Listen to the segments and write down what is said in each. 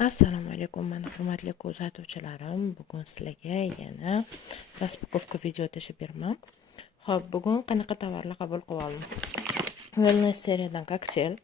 Assalomu alaykum, mana hurmatli kuzatuvchilarim. Bugun sizlarga yana raspakowka video tashib beraman. Xo'p, bugun qanaqa tovarlar qabul qilib oldim? Wellness seriyadan kokteyl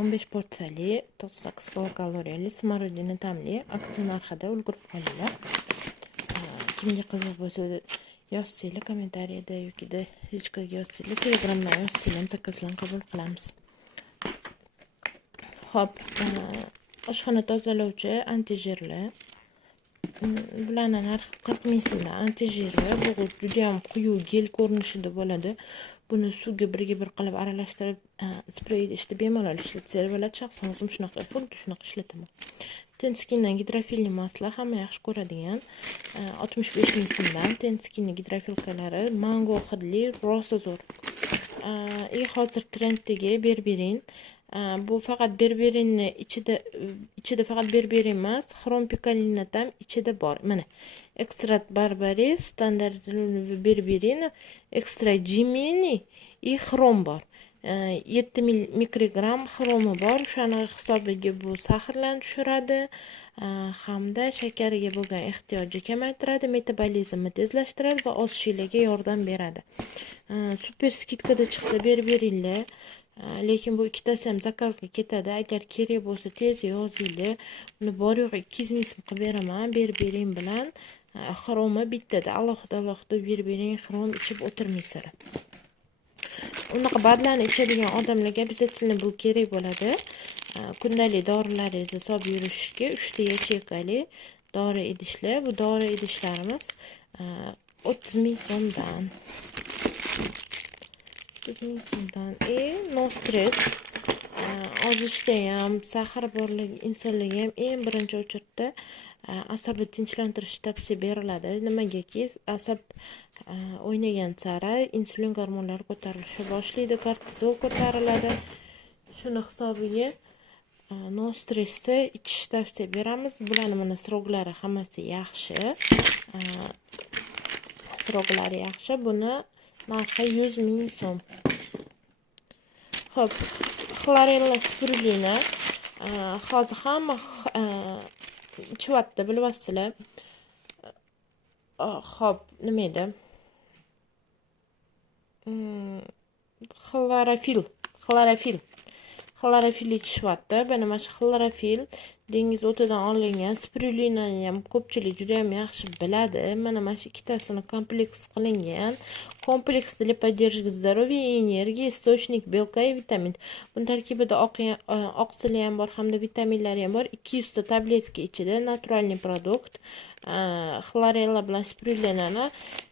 15 porsiyali 98 kilokaloriyali smorodina ta'mli aksiya narxida ulgurib qolinglar. Kimga qiziq bo'lsa yozsanglar kommentariyada yoki lichkaga yozsanglar, telegramdan yozsanglar zakazlarni qabul qilamiz. Xo'p, oshxona tozalovchi antijirli. Bularni narxi 40 ming so'mdan. Antijirli bu juda ham quyuq gel ko'rinishida bo'ladi. Buni suvga birga-bir qilib aralashtirib, sprey idishda bemalol ishlatsangiz bo'ladi. Shaxsan o'zim xuddi shunaqa ishlataman. Tenskindan gidrofilli masla hamma yaxshi ko'radigan 65 ming so'mdan. Tenskinning gidrofilkalari mango hidli rosa zo'r. Hozir trenddagi berberin. Bu faqat berberinni ichida faqat berberin emas, xrom pikalinat ham ichida bor. Mana ekstrakt barbaris, standart zеленый berberin, ekstrakt jimini и xrom bor. 7 mikrogram xromi bor. O'shani hisobiga bu sahrlarni tushiradi hamda shakariga bo'lgan ehtiyojni kamaytiradi, metabolizmni tezlashtiradi va ozishlikka yordam beradi. Super skidkada chiqdi berberinlar. Lekin bu ikkitasi ham zakazga ketadi. Agar kerak bo'lsa tez yozinglar. Buni bor yo'q 200 ming so'm qilib beraman. Berberin bilan xromi bittada. Alohida berberin xrom ichib o'tirmaysizlar. Unaqa badlarni ichadigan odamlarga обязательно bu kerak bo'ladi. Kundalik dorilaringizni solib yurishga 3 ta yachekali dori idishlar. Bu dori idishlarimiz 30 ming so'mdan. No stress. Ozishda ham, sahr borligi insonlarga ham eng birinchi o'chirda asabni tinchlantirish tavsiya beriladi. Nimagaki asab o'ynagan sari insulin gormonlari ko'tarilishi boshlaydi, kortizol ko'tariladi. Shuni hisobiga no stressda ichish tavsiya beramiz. Bularning mana sroglari hammasi yaxshi. Sroglari yaxshi. Buni narxi 100 ming so'm. Xo'p, xlorella spirulina hozir hamma ichyapti, bilyapsizlar. Xo'p, nima edi? Xlorofil ichyapti. Mana shu xlorofil dengiz o'tidan olingan. Spirulinani ham ko'pchilik juda ham yaxshi biladi. Mana shu ikkitasini kompleks qilingan. Kompleks для поддержки здоровья и энергии, источник белка и vitamin. Bun tarkibida oqsili ham bor hamda vitaminlari ham bor. 200 ta tabletka ichida naturalniy produkt. Xlorella bilan spirulinani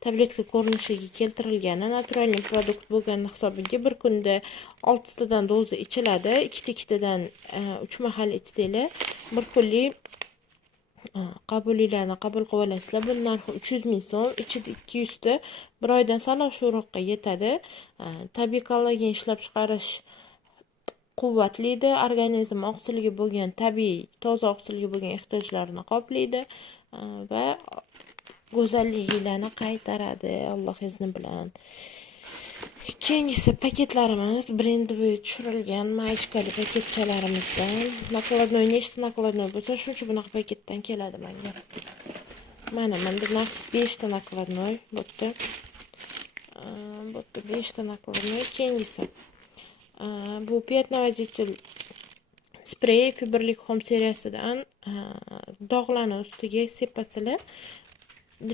tabletka ko'rinishiga keltirilgan naturalniy produkt bo'lgan hisobiga bir kunda 6 tadan doza ichiladi. 2 tadan 3 mahal ichsanglar bir kunlik qabullarni qabul qilib olasizlar. Bu narxi 300 ming so'm, ichida 200 ta, bir oydan sal oshiqroqqa yetadi. Tabiiy kollagen ishlab chiqarish quvvatlaydi, organizm oqsiliga bo'lgan tabiiy toza oqsiliga bo'lgan ehtiyojlarini qoplaydi va go'zalliklarni qaytaradi Alloh izni bilan. Keyingisi paketlarimiz brendli tushirilgan maychkali paketchalarimizdan. Nakladnoy nechta nakladnoy bo'lsa, shuncha bunaqa paketdan keladi menga. Mana bunda 5 ta nakladnoy bo'pti. Bo'pti 5 ta nakladnoy. Keyingisi bu пятноводитель sprey Fiberlik Home seriyasidan dog'larni ustiga sepasizlar.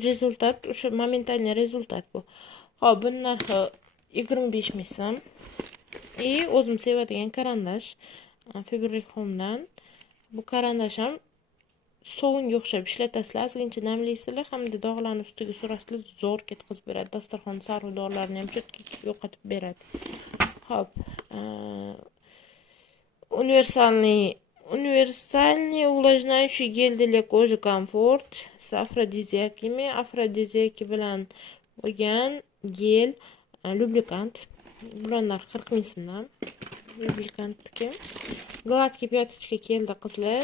Rezultat o'sha momentalniy rezultat bu. Xo'p, bu narxi 25 ming so'm. O'zim sevadigan karandash Fiberlik Home'dan. Bu karandash ham sovunga o'xshab ishlatasizlar, ozgincha namlaysizlar hamda dog'larni ustiga surasizlar, zo'r ketkazib beradi. Dasturxon sarvdorlarni ham chetga yo'qotib beradi. Xo'p, универсальный увлажняющий гель для кожи комфорт с афродизиаками. Afrodiziyaki bilan bo'lgan gel, lubrikant. Bularning 40 ming so'mdan. Lubrikantniki. Gladkiy pяточка keldi qizlar.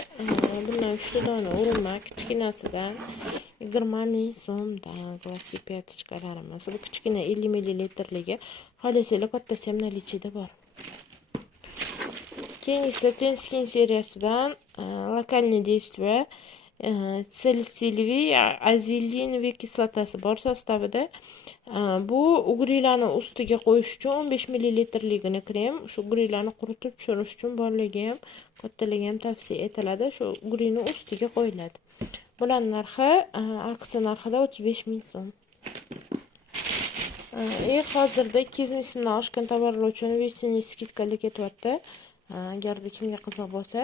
Bundan 3 ta dona urinma kichkinasidan 20 ming so'mdan Gladkiy pяточкаlarimiz. Bu kichkina 50 ml ligi. Xohlasanglar kattasi ham nalichida bor. Keyingisi Ten Skin seriyasidan lokalniy действие salitsilviy aziliniy kislotasi bor sostavida. Bu ugrilarni ustiga qo'yish uchun 15 millilitrligini krem. Shu ugrilarni quritib tushirish uchun borligi ham, kattaligi ham tavsiya etiladi. Shu ugrini ustiga qo'yiladi. Bular narxi aksiya narxida 35 ming so'm. Hozirda 200 ming so'mdan oshgan tovarlar uchun vесенний skidkalar ketyapti. Agarda kimga qiziq bo'lsa,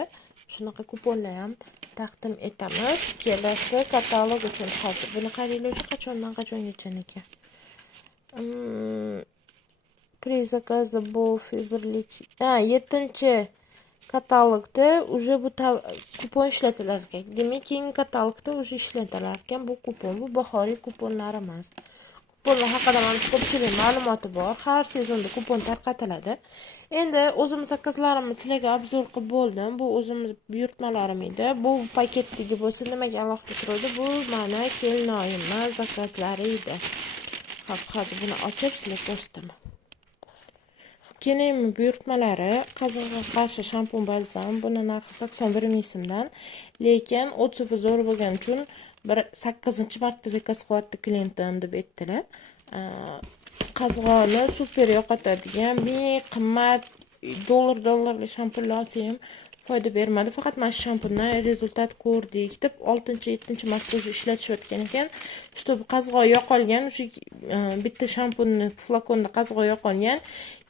shunaqa kuponlar ham taqdim etamiz. Kelasi katalog uchun hozir buni qaranglar, qachondan qachongacha ekan. При заказе был фибрлик. 7-chi katalogda уже bu kupon ishlatilar ekan. Demak, keyingi katalogda уже ishlatilar ekan bu kupon. Bu bahoriy kuponlar emas. Kuponlar haqida mana ko'pchilik ma'lumoti bor. Har sezonda kupon tarqatiladi. Endi o'zimiz zakazlarimizni sizlarga obzor qilib bo'ldim. Bu o'zimiz buyurtmalarim edi. Bu paketdagi bo'lsa nimaga alohida turadi? Bu mana kelinoyimlar zakazlari edi. Hozir buni ochib sizlarga ko'rsataman. Keyin buyurtmalari qazig'iga qarshi shampun balzam. Buni narxi 81 ming so'mdan. Lekin o'tso'fi zo'r bo'lgani uchun 8-marta zakaz qilyapti klientim deb aytdilar. Qazg'oni super yo'qotadigan, qimmat dollarli shampunlar olsa ham foyda bermadi. Faqat mana shu shampundan rezultat ko'rdik deb 6-7 marta ishlatishayotgan ekan. Чтобы qazg'oq yo'qolgan, o'sha bitta shampunni flakonda qazg'oq yo'qolgan,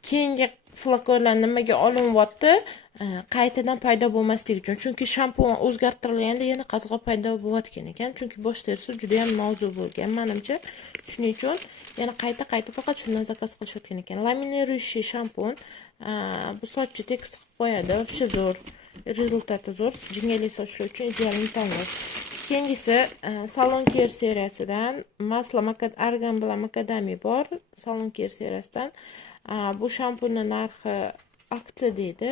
keyingi flakonlar nimaga olinyapti? Qaytadan paydo bo'lmasligi uchun. Chunki shampun o'zgartirilganda yana qazg'oq paydo bo'layotgan ekan. Chunki bosh terisi juda ham mavzu bo'lgan, menimcha. Shuning uchun yana qayta faqat shundan zakaz qilishayotgan ekan. Laminiruющий shampun bu sochni tekis qilib qo'yadi. Вообще zo'r. Rezultati zo'r. Jingali sochlar uchun ideal tanlov. Keyingisi Salon Care seriyasidan masla argan bilan makadamiy bor. Salon Care seriyasidan bu shampunning narxi aksiya deydi.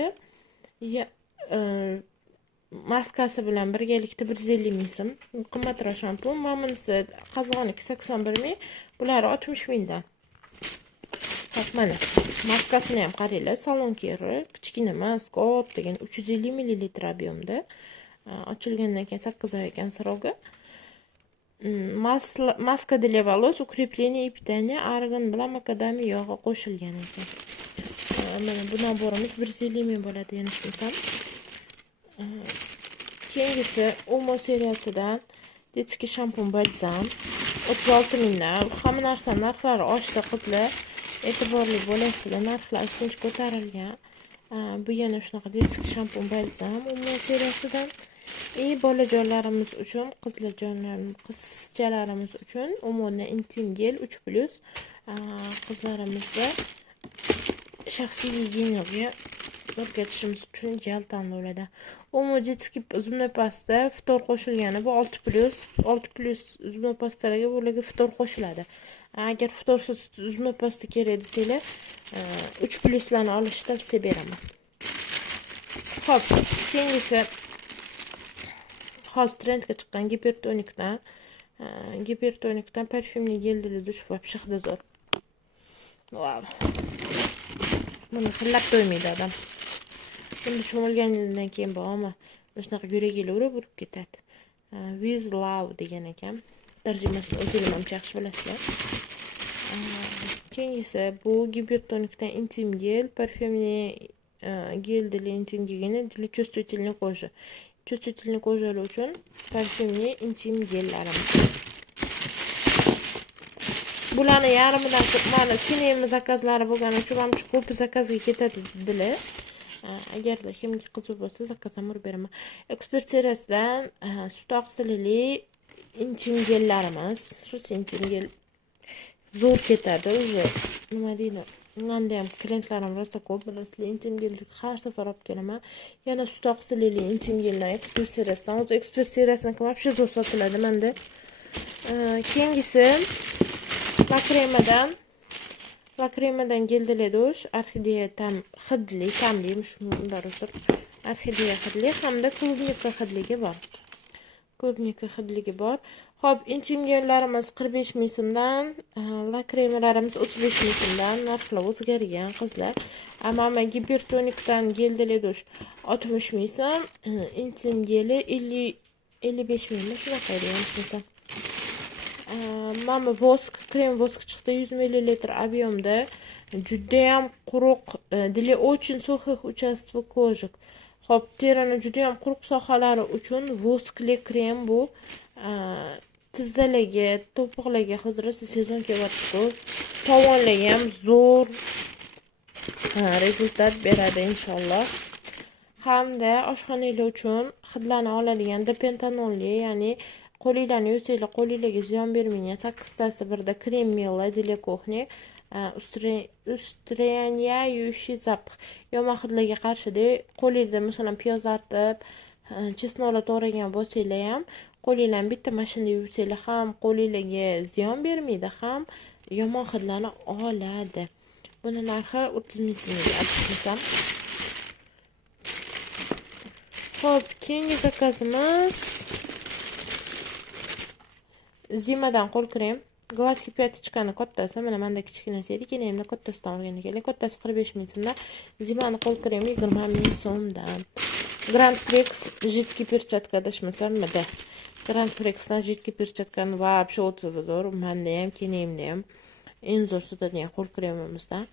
Maskasi bilan birgalikda 150 ming so'm. Qimmatroq shampun. Bunisi qazg'oniki 81 ming, bular 60 mingdan. Mana maskasini ham qaranglar. Salon Care kichkina maska, degan 350 ml объемda. Ochilgandan keyin 8 oy ekan сроgi. Maska для волос, укрепление и питание argan bilan makadamiy yog'i qo'shilgan ekan. Mana bu naborimiz 150 ming bo'ladi, yanglishmasam. Keyingisi Omo seriyasidan detskiy shampun balzam 36 mingdan. Hamma narsa narxlari oshdi qizlar. E'tiborli bo'lasizlar, narxlar ancha ko'tarilgan. Bu yana shunaqa detskiy shampun balzam Omo seriyasidan. Bolajonlarimiz uchun, qizchalarimiz uchun Omo'ni intim gel 3+. Qizlarimizga shaxsiy gigiyenaga o'tkazishimiz uchun ideal tanlovlarda. Omo detskiy zubni pasta ftor qo'shilgani bu 6+. 6+ zubni pastalarga bularga ftor qo'shiladi. Agar ftorsiz zubni pasta kerak desanglar, 3+larni olishni tavsiya beraman. Xo'p, keyingisi hozir trendga chiqqan gipertonikdan parfyumli geldili dush вообще zo'r. Wow. Buni xillab to'ymaydi odam. Buni cho'milgandan keyin bormi, shunaqa yuragiga urib ketadi. With love degan ekan. Tarjimasini o'zingiz ham yaxshi bilasizlar. Keyingisi bu gipertonikdan intim gel, parfyumli geldili intim gelini для чувствительной кожи. Чувствительный ko'zlar uchun parfyumli intim gellarimiz. Bularni yarmidan ko'p mana kinemiz zakazlari bo'lgani uchun ham ko'p zakazga ketadi dedilar. Agarda kimga qiziq bo'lsa zakaz ham beraman. Expert seriyasidan sut oqsilili intim gellarimiz. Shu intim gel zo'r ketadi o'zi. Nima deydi? Menda ham klientlarim rosa ko'p, bilasizlar, intim gelni har safar olib kelaman. Yana sut oqsilili intim gellar Expert seriyasidan. O'zi Expert seriyasidan вообще zo'r sotiladi menda. Keyingisi Lakremadan geldili dush, orxideya tamli, shunday uzr. Orxideya hidli hamda klubnika hidligi bor. ko'rnika hidligi bor. Xo'p, intim gellarimiz 45 ming so'mdan, la kremlarimiz 35 ming so'mdan. Narxlar o'zgargan qizlar. Ammo gipertonikdan geldilar 60 ming so'm, intim geli 55 ming shunaqa edi yanglishmasam. Mana vosk, krem vosk chiqdi 100 ml объемda. Juda ham quruq, для очень сухих участков кожи. Xo'p, terini juda ham quruq sohalari uchun voskli krem bu. Tizzalarga, to'piqlarga hozir sezon kelyapti. Tovonlarga ham zo'r rezultat beradi inshaalloh. Hamda oshxonalar uchun hidlarni oladigan depentanolli, ya'ni qo'linglarni yuvsanglar qo'linglarga ziyon bermaydigan 8 tasi birda krem mela для кухни, устраняющий запах. Yomon hidlarga qarshi qo'lingizda masalan piyoz artib, chesnoklar to'g'ragan bo'lsanglar ham, qo'linglarni bitta mashinada yuvsanglar ham qo'linglarga ziyon bermaydi, ham yomon hidlarni oladi. Buni narxi 30 ming so'mga aytishmasam. Xo'p, keyingi zakazimiz Zimadan qo'l krem. Gladki pyatichkani kattasi, mana menda kichkinasi edi, keyin endi kattasidan olgan ekanlar. Kattasi 45 ming so'mdan, Zimani qo'l kremi 20 ming so'mdan. Grand Prix жидкий перчатка adashmasam, mana Grand Prixdan жидкий перчаткani вообще o'tib zo'r. Menda ham, kenimda ham eng zo'r sotadigan qo'l kremimizdan.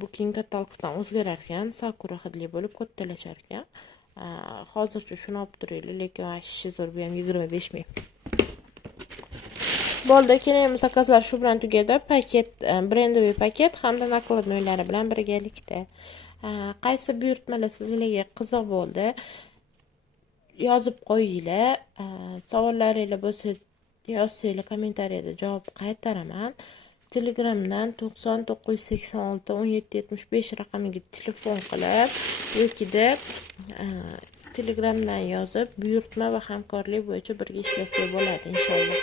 Bu keyin katalogdan o'zgarar ekan, sakura hidli bo'lib kattalashar ekan. Hozircha shuni olib turaylik, lekin shishi zo'r, bu ham 25 ming. Bo'ldi, keyin zakazlar shu bilan tugadi. Paket, brendoviy paket hamda nakladnoylari bilan birgalikda. Qaysi buyurtmalar sizlarga qiziq bo'ldi? Yozib qo'yinglar. Savollaringiz bo'lsa, yozsanglar kommentariyada javob qaytaraman. Telegramdan 9986 1775 raqamiga telefon qilib yoki Telegramdan yozib buyurtma va hamkorlik bo'yicha birga ishlasak bo'ladi inshaalloh.